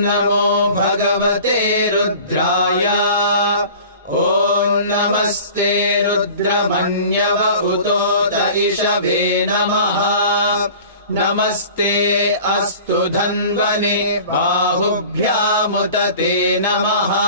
नमो भगवते रुद्राय। ॐ नमस्ते रुद्रमन्यव उतोत इषवे नमः। नमस्ते अस्तु धन्वने बाहुभ्यामुत ते नमः।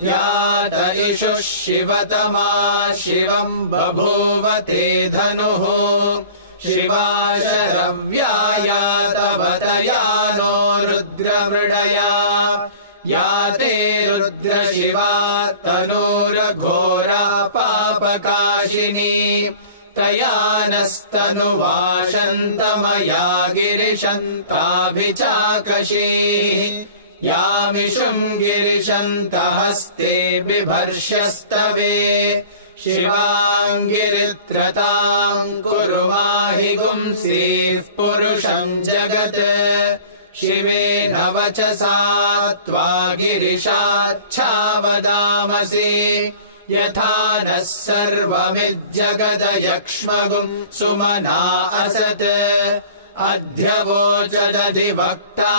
यात इषुः शिवतमा शिवम् बभूव ते धनुः। शिवा शरव्याया तवतया नो रुद्रमृडया। या ते रुद्रशिवा तनूरघोरा पापकाशिनी। तया नस्तनुवाशन्तमया गिरिशन्ताभिचाकशीः। यामिषुम् गिरिशन्तहस्ते बिभर्ष्यस्तवे। शिवाङ्गिरित्रताम् कुरु माहि गुंसीः पुरुषम् जगत्। शिवेन वचसा त्वा गिरिशाच्छावदामसि। यथा नः सर्वमिज्जगदयक्ष्मगुम् सुमना असत्। अध्यवोचदधिवक्ता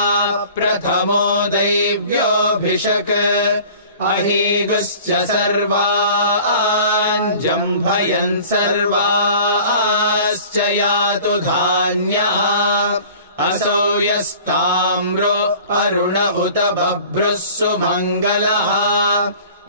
प्रथमो दैव्योऽभिषक्। अहीगुश्च सर्वाञ्जम्भयन् सर्वाश्च यातु धान्यः। असौ यस्ताम्रो अरुण उत बभ्रुः सुमङ्गलः।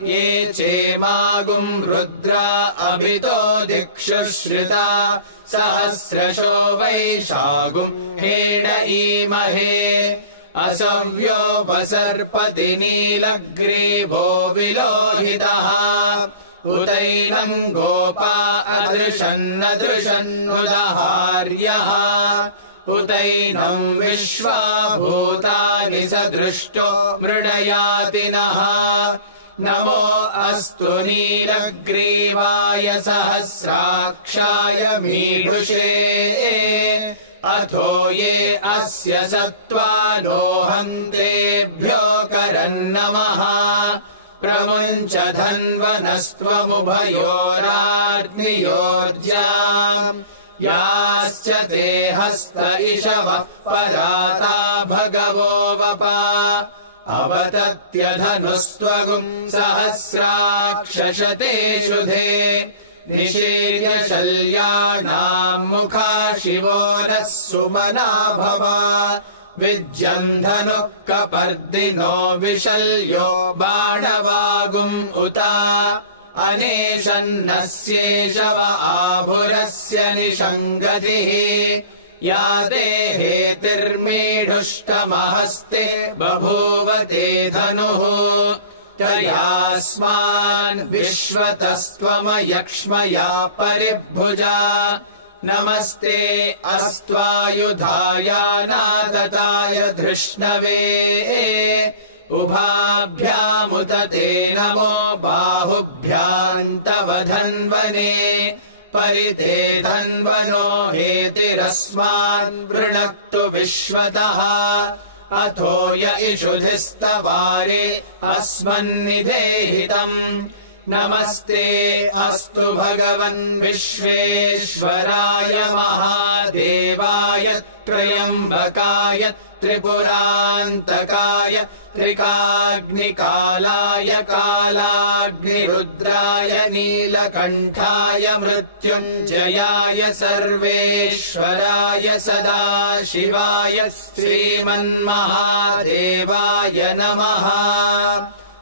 ये चेमागुम् रुद्रा अभितो दिक्षु श्रिता। सहस्रशो वैशागुम् हेड ईमहे। असव्योपसर्पति नीलग्रीवो विलोहितः। उतैनम् गोपा अदृशन्नदृशन्नुदहार्यः। उतैनम् विश्वा भूतानि स दृष्टो मृडयातिनः। नमो अस्तु नीलग्रीवाय सहस्राक्षाय मीढुषे। अथो ये अस्य सत्त्वानोहन्तेभ्यो करन्नमः। प्रमुञ्च धन्वनस्त्वमुभयोराग्नियोर्जाम्। याश्च ते हस्त इषवः पराता भगवो वपा। अवतत्यधनुस्त्वगुम् सहस्राक्षशते शुधे। निशीर्य शल्याणाम् मुखा शिवो नः सुमना भवा। विज्यम् धनुः कपर्दिनो विशल्यो बाणवागुम् उता। अनेशन्नस्येषव आभुरस्य निषङ्गतिः। या देहेतिर्मीढुष्टमहस्ते बभूव ते धनुः। तयास्मान् विश्वतस्त्वमयक्ष्मया परिभुजा। नमस्ते अस्त्वायुधायानादताय धृष्णवे। उभाभ्यामुत ते नमो बाहुभ्याम् तव धन्वने। परिते धन्वनो हेतिरस्मान् वृणक्तु विश्वतः। अथो य इषुधिस्तवारे अस्मन्निधेहितम्। नमस्ते अस्तु भगवन् विश्वेश्वराय महादेवाय त्र्यम्बकाय त्रिपुरान्तकाय त्रिकाग्निकालाय कालाग्निरुद्राय नीलकण्ठाय मृत्युञ्जयाय सर्वेश्वराय सदाशिवाय श्रीमन्महादेवाय नमः।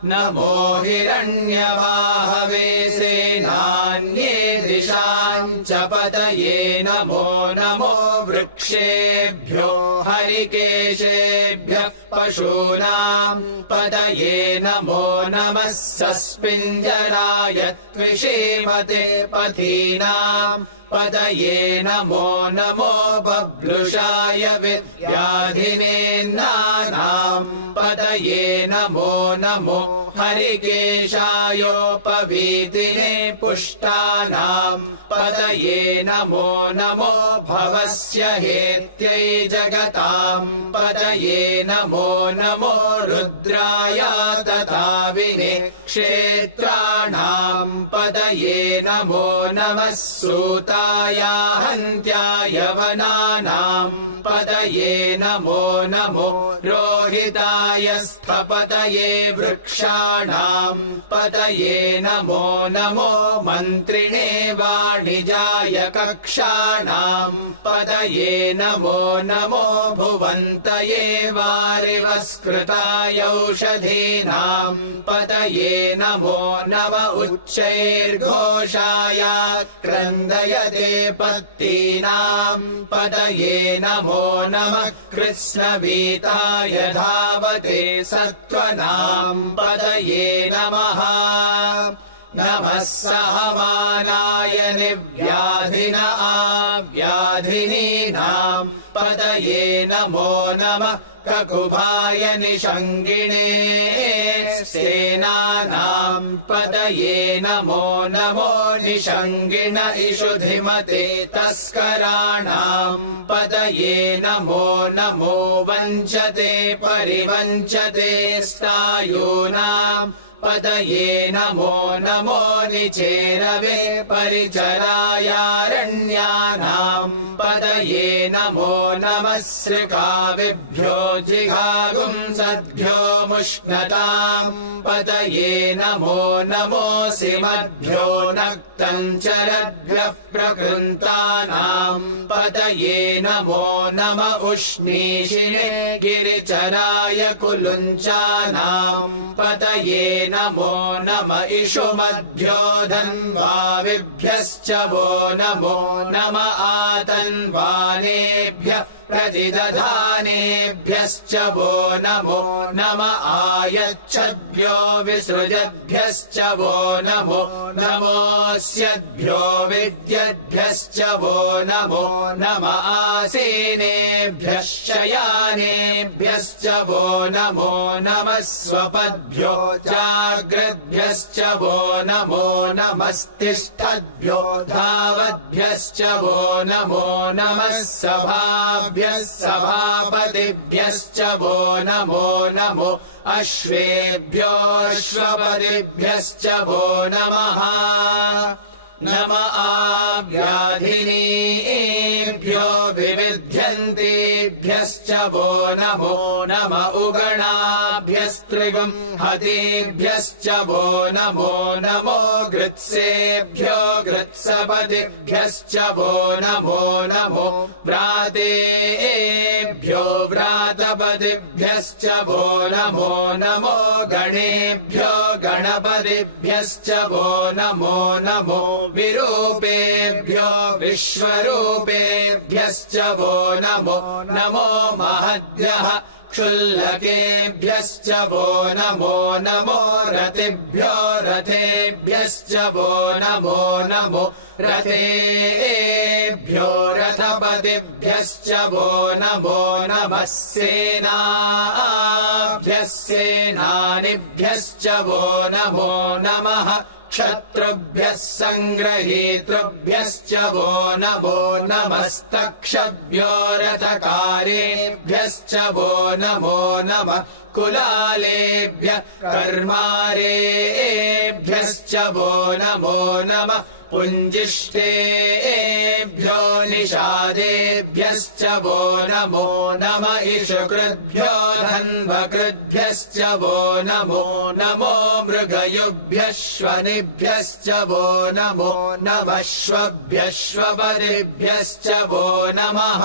नमो हिरण्यवाहवे सेनान्ये दिशाम् च पतये। नमो नमो वृक्षेभ्यो हरिकेशेभ्यः पशूनाम् पतये। नमो नमः सस्पिञ्जराय त्विषीमते पथीनाम् पतये। नमो नमो बभ्लुषाय विद्याधिनेन्नानाम् पतये। नमो नमो हरिकेशायोपवीतिने पुष्टानाम् पतये। नमो नमो भवस्य हेत्यै जगताम् पतये। नमो नमो रुद्राय तथा विने क्षेत्राणाम् पतये। नमो नमः सूताय हन्त्याय वनानाम् पतये नमो नमो रोहिताय स्थपतये वृक्षाणाम् पतये नमो नमो मन्त्रिणे वाणिजाय कक्षाणाम् पतये नमो नमो भुवन्तये वारिवस्कृताय औषधीनाम् पतये नमो नम उच्चैर्घोषाय क्रन्दयते पत्तीनाम् पतये नमो नमः कृष्णवीताय धावते सत्त्वनाम् पतये नमः नमः सहमानाय निव्याधिन आव्याधिनीनाम् पतये नमो नमः ककुभाय निषङ्गिणे सेनानाम् पतये नमो नमो निषङ्गिण इषुधिमते तस्कराणाम् पतये नमो नमो वञ्चते परिवञ्चते स्तायूनाम् पतये नमो नमो निचेरवे परिचरायारण्यानाम् पतये नमो नमः सृकाविभ्यो जिघागुंसद्भ्यो मुष्णताम् पतये नमो नमोऽसि मद्भ्यो नक्तञ्चरद्भ्यः प्रकृन्तानाम् पतये नमो नम उष्णीषिणे गिरिचराय कुलुञ्चानाम् पतये नमो नम इषुमद्भ्यो धन्वाविभ्यश्च वो नमो नम आतन्वानेभ्यः प्रतिदधानेभ्यश्च वो नमो नम आयच्छद्भ्यो विसृजद्भ्यश्च वो नमो नमोऽस्यद्भ्यो विद्यद्भ्यश्च वो नमो नम आसीनेभ्यः शयानेभ्यश्च वो नमो नमः स्वपद्भ्यो जाग्रद्भ्यश्च वो नमो नमस्तिष्ठद्भ्यो धावद्भ्यश्च वो नमो नमः सभाभ्यः सभापतिभ्यश्च वो नमो नमो अश्वेभ्योऽश्वपतिभ्यश्च वो नमः नम आव्याधिनीभ्यो विविध्यन्तेभ्यश्च वो नमो नम उगणाभ्यस्त्रिगुम् हतेभ्यश्च वो नमो नमो गृत्सेभ्यो गृत्सपतिभ्यश्च वो नमो नमो व्रातेभ्यो व्रातपतिभ्यश्च वो नमो नमो गणेभ्यो गणपतिभ्यश्च वो नमो नमो विरूपेभ्यो विश्वरूपेभ्यश्च वो नमो नमो महद्भ्यः क्षुल्लकेभ्यश्च वो नमो नमो रतिभ्यो रथेभ्यश्च वो नमो नमो रथेभ्यो रथपतिभ्यश्च वो नमो नमः सेनाभ्यः सेनानिभ्यश्च वो नमो नमः क्षत्रुभ्यः सङ्ग्रहीतृभ्यश्च वो नमो नमस्तक्षभ्यो रथकारेभ्यश्च वो नमो नमः कुलालेभ्यः कर्मारेभ्यश्च वो नमो नमः पुञ्जिष्टेभ्यो निषादेभ्यश्च वो नमो नम इषुकृद्भ्यो धन्वकृद्भ्यश्च वो नमो नमो मृगयुभ्यश्वनिभ्यश्च वो नमो नमश्वभ्यश्वपरिभ्यश्च वो नमः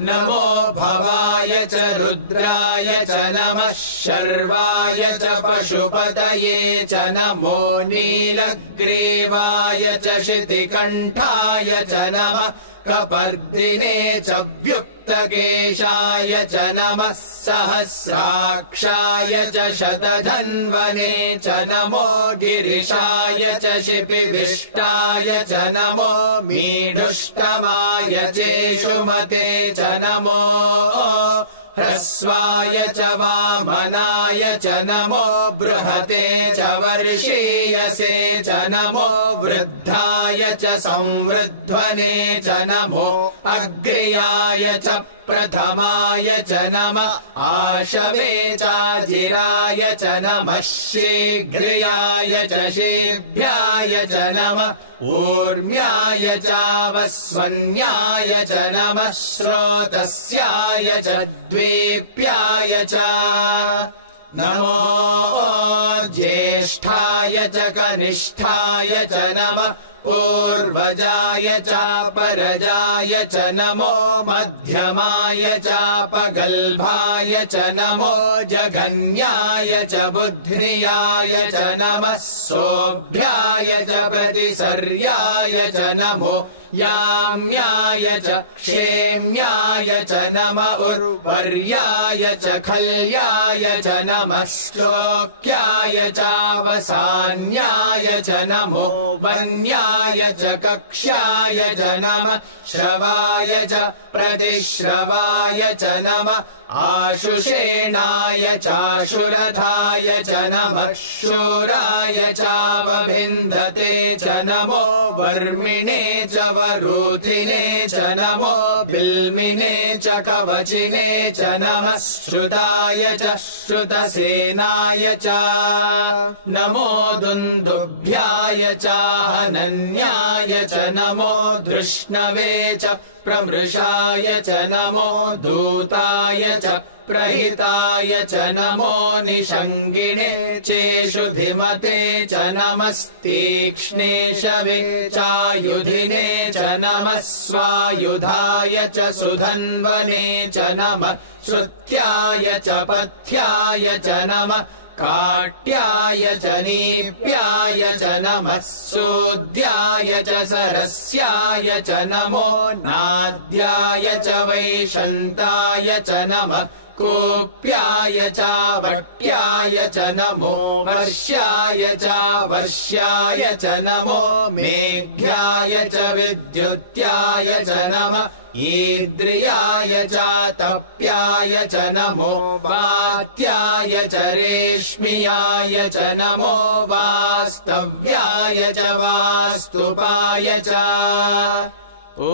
नमो भवाय च रुद्राय च नमः शर्वाय च पशुपतये च नमो नीलग्रीवाय च शितिकण्ठाय च नमः कपर्दिने च व्युक्तकेशाय च नमः सहस्राक्षाय च शतधन्वने च नमो गिरिशाय च शिपिविष्टाय च नमो मीढुष्टमाय चेषुमते च नमो ह्रस्वाय च वामनाय च नमो बृहते च वर्षीयसे च नमो वृद्धाय च संवृध्वने च नमो अग्र्याय च प्रथमाय च नमः आशवे चाजिराय च नमः शीघ्रियाय च शीघ्राय च नमः ऊर्म्याय चावस्वन्याय च नमः स्रोतस्याय च द्वीप्याय च नमो ज्येष्ठाय च कनिष्ठाय च नमः पूर्वजाय चापरजाय च नमो मध्यमाय चापगल्भाय च नमो जघन्याय च बुद्ध्याय च नमः सोऽभ्याय च प्रतिसर्याय च नमो याम्याय च क्षेम्याय च नम उर्वर्याय च खल्याय च नमः श्लोक्याय चावसान्याय च नमो वन्याय च कक्ष्याय च नमः श्रवाय च प्रतिश्रवाय च नमः आशुषेणाय चाशुरथाय च नमः शूराय चावभिन्दते च नमो वर्मिणे च वरूथिने च नमो बिल्मिने च कवचिने च नमः श्रुताय च श्रुतसेनाय च नमो दुन्दुभ्याय चाहनन्याय च नमो धृष्णवे च प्रमृषाय च नमो दूताय च प्रहिताय च नमो निषङ्गिणे चेषुधिमते च नमस्तीक्ष्णे शवे चायुधिने च नमः स्वायुधाय च सुधन्वने च नमः श्रुत्याय च पथ्याय च नमः काट्याय च नीप्याय च नमः सूद्याय च सरस्याय च नमो नाद्याय च वैशन्ताय च नमः कूप्याय चावट्याय च नमो वर्ष्याय चावर्ष्याय च नमो मेघ्याय च विद्युत्याय च नमः ईद्रियाय चातप्याय च नमो वात्याय च रेश्मियाय च नमो वास्तव्याय च वास्तुपाय च ॐ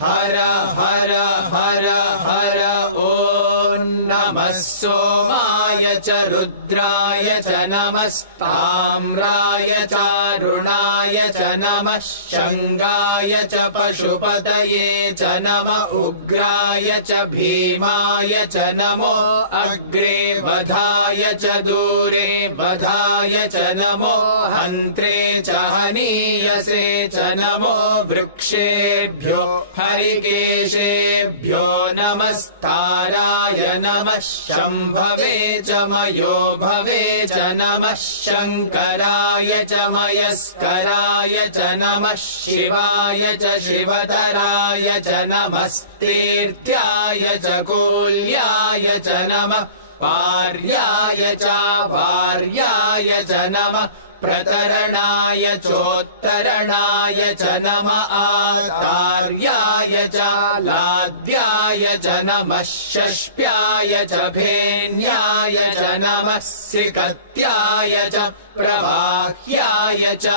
हर हर हर हर ॐ नमः सोमाय च रुद्राय च नमस्ताम्राय चारुणाय च नमः शङ्गाय च पशुपतये च नम उग्राय च भीमाय च नमो अग्रे वधाय च दूरे वधाय च नमो हन्त्रे च हनीयसे च नमो वृक्षेभ्यो हरिकेशेभ्यो नमस्ताराय नमः शम्भवे च मयो भवे च नमः शङ्कराय च मयस्कराय च नमः शिवाय च शिवतराय च नमस्तीर्थ्याय च कूल्याय च नमः पार्याय च वार्याय च नमः प्रतरणाय चोत्तरणाय च नम आतार्याय च लाद्याय च नमः षष्प्याय च भेन्याय च नमः सिकत्याय च प्रवाह्याय च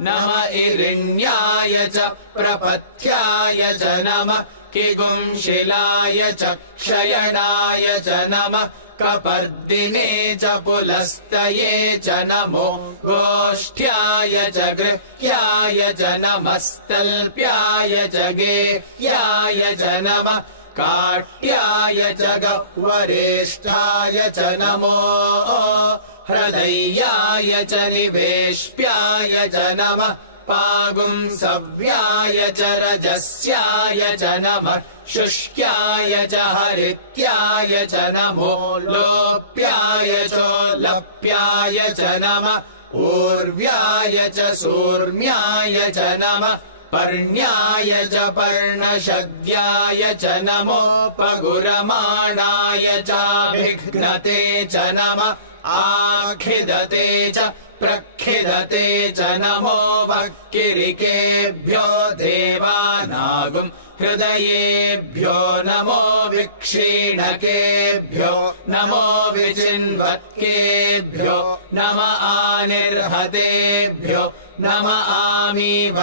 नम इरिण्याय च प्रपथ्याय च नमः किगुंशिलाय च क्षयणाय च नमः कपर्दिने च पुलस्तये च नमो गोष्ठ्याय च गृह्याय च नमस्तल्प्याय च गेह्याय च नमः काट्याय च गह्वरेष्ठाय च नमो हृदयाय च निवेश्प्याय च नमः पागुंसव्याय च रजस्याय च नमः शुष्क्याय च हरित्याय च नमो लोप्याय चोलप्याय च नमः ऊर्व्याय च सूर्म्याय च नमः पर्ण्याय च पर्णशद्याय च नमो पगुरमाणाय चाभिघ्नते च नमः आखिदते च प्रखिदते च नमो वक्किरिकेभ्यो देवानागुम् हृदयेभ्यो नमो विक्षीणकेभ्यो नमो विचिन्वत्केभ्यो नम आनिर्हतेभ्यो नम आमीवत्केभ्यः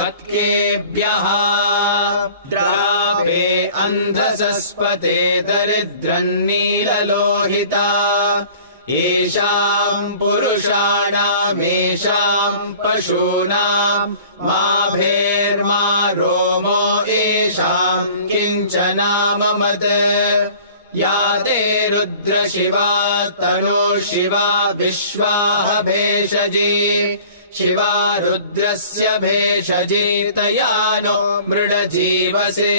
द्रापे अन्धसस्पते दरिद्रन्नीललोहिता येषाम् पुरुषाणामेषाम् पशूनाम् मा भेर्मा रोमो येषाम् किञ्चनाममत् या ते रुद्रशिवा तनुशिवा विश्वाह भेषजी शिवा रुद्रस्य भेषजी तया नो मृडजीवसे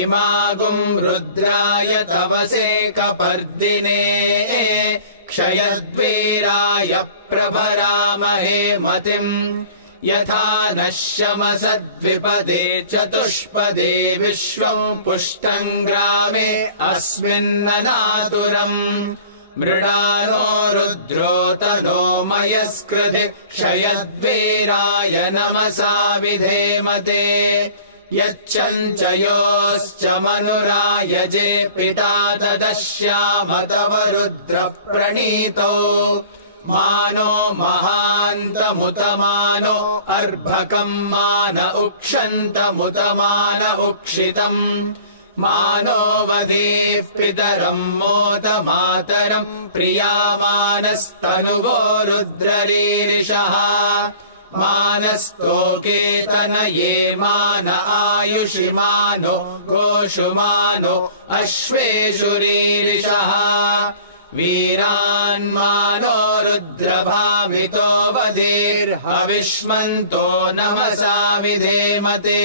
इमागुम् रुद्राय तवसे कपर्दिने क्षयद्वीराय प्रभरामहे मतिम् यथा नः शमसद्विपदे चतुष्पदे विश्वम् पुष्टम् ग्रामे अस्मिन्ननातुरम् मृडानो रुद्रो तनो मयस्कृधि क्षयद्वीराय नमसा विधेमते यच्चञ्चयोश्च मनुरायजे पिता तदश्याम तव रुद्रः प्रणीतो मानो महान्तमुतमानो अर्भकम् मान उक्षन्तमुतमान उक्षितम् मानो वधीः पितरम् मोत मातरम् प्रियामानस्तनुवो रुद्ररीरिषः मानस्तोकेतनये मान आयुषि मानो गोषु मानो अश्वेषु रीरिषः वीरान्मानो रुद्रभामितो वधीर्हविष्मन्तो नमसा विधेमते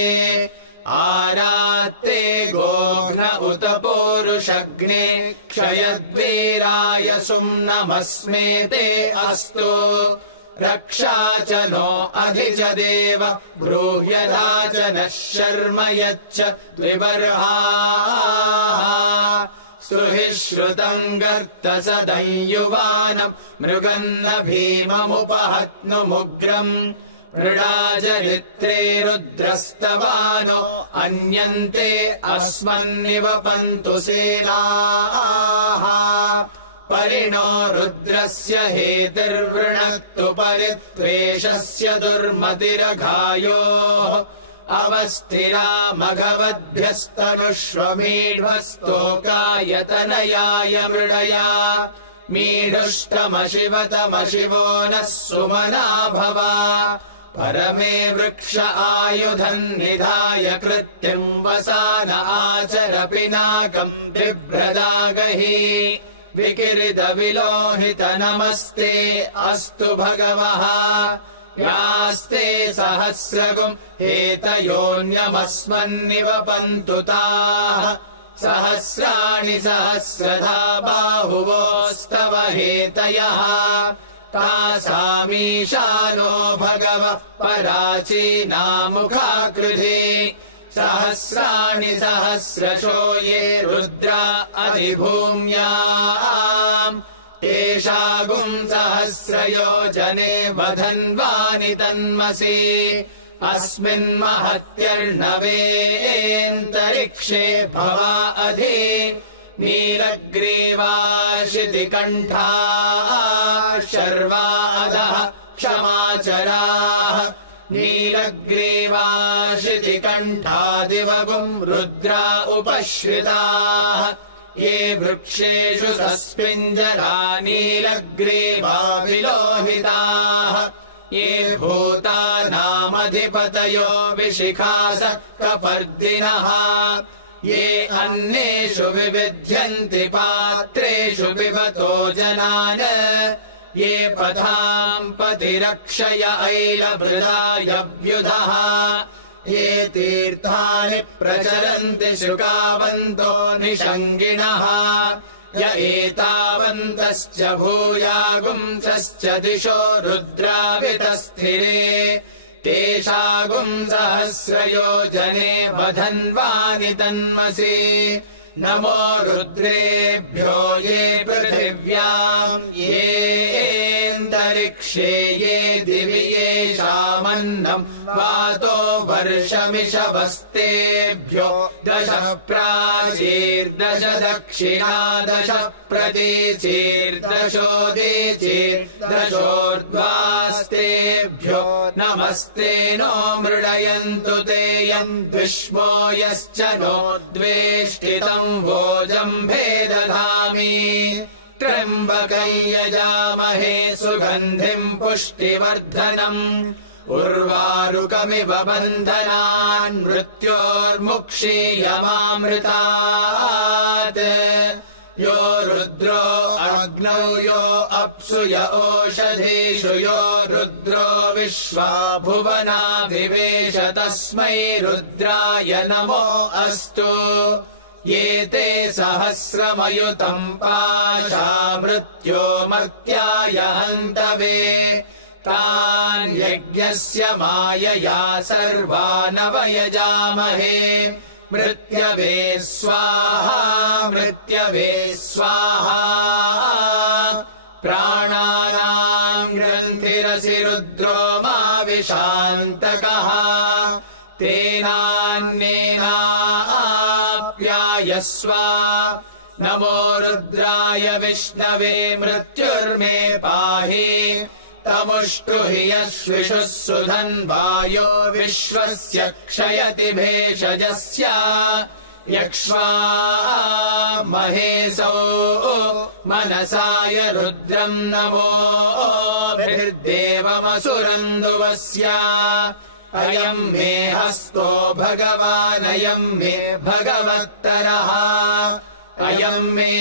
आरात्ते गोघ्न उत पूरुषग्ने क्षयद्वीराय सुम्नमस्मेते अस्तु रक्षा च नो अधि च देव ब्रूह्यधा च नः शर्म यच्च द्विबर्हाः सुहि श्रुतम् गर्तसदंयुवानम् मृगन्न भीममुपहत्नुमुग्रम् मृडाजरित्रे रुद्रस्तवानो अन्यन्ते अस्मन्निवपन्तु सेनाः परिणो रुद्रस्य हेतिर्वृणक्तु परित्वेषस्य दुर्मतिरघायोः अवस्थिरा मघवद्भ्यस्तनुष्वमीढ्वस्तोकायतनयाय मृडया मीढुष्टमशिवतमशिवो नः सुमना भव परमे वृक्ष आयुधम् निधाय कृत्यम् वसान आचर पिनाकम् बिभ्रदागहि विकिरित विलोहित नमस्ते अस्तु भगवः यास्ते सहस्रगुम् हेतयोऽन्यमस्मन्निवपन्तु ताः सहस्राणि सहस्रधा बाहुवोस्तव हेतयः तासामीशानो भगवः पराचीनामुखाकृधि सहस्राणि सहस्रशो ये रुद्रा अधिभूम्याम् तेषागुम् सहस्रयोजने वधन्वानि तन्मसि अस्मिन्महत्यर्णवेऽन्तरिक्षे भवा अधि नीलग्रीवाशितिकण्ठाः शर्वादः क्षमाचराः नीलग्रीवाशितिकण्ठादिवगुम् रुद्रा उपश्रिताः ये वृक्षेषु सस्पिञ्जरा नीलग्रीवा विलोहिताः ये भूतानामधिपतयो विशिखास कपर्दिनः ये अन्नेषु विविध्यन्ति पात्रेषु पिबतो जनान् ये पथाम् पतिरक्षय ऐलभृदायव्युधः ये तीर्थानि प्रचरन्ति शुकावन्तो निषङ्गिणः य एतावन्तश्च भूयागुंसश्च दिशो रुद्रावितस्थिरे तेषागुम् सहस्रयोजने वधन्वानि तन्मसि नमो रुद्रेभ्यो ये पृथिव्याम् येऽन्तरिक्षे ये दिवि येषामन्नम् वातो वर्षमिषवस्तेभ्यो 10 प्राचीर्दश दक्षिणा 10 प्रतीचीर्दशोदीचीर्दशोर्ध्वास्तेभ्यो नमस्ते नो मृडयन्तु ते यम् द्विष्मो यश्च नो द्वेष्टितम् भोजम्भे दधामि त्र्यम्बकम् यजामहे सुगन्धिम् पुष्टिवर्धनम् उर्वारुकमिव बन्धनान् मृत्योर्मुक्षीयमामृतात् यो रुद्रो अग्नौ यो अप्सु य ओषधीषु यो रुद्रो विश्वा भुवनाभिवेश तस्मै रुद्राय नमो अस्तु ये ते सहस्रमयुतम् पाशा मृत्यो मर्त्याय हन्तवे तान् यज्ञस्य मायया सर्वानवयजामहे मृत्यवे स्वाहा मृत्यवे स्वाहा प्राणानाम् ग्रन्थिरसि रुद्रो मा विशान्तकः तेनान्येनाप्यायस्व नमो रुद्राय विष्णवे मृत्युर्मे पाहि तमुष्टुहि यस्विषुः सुधन्वायो विश्वस्य क्षयति भेषजस्य यक्ष्वा महेशौ मनसाय रुद्रम् नमोभिर्देवमसुरन्दुवस्य अयम् मे हस्तो भगवानयम् मे भगवत्तरः अयम् मे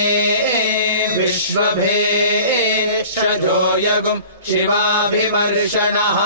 विश्वभेषजो यगुम् शिवाभिमर्शनः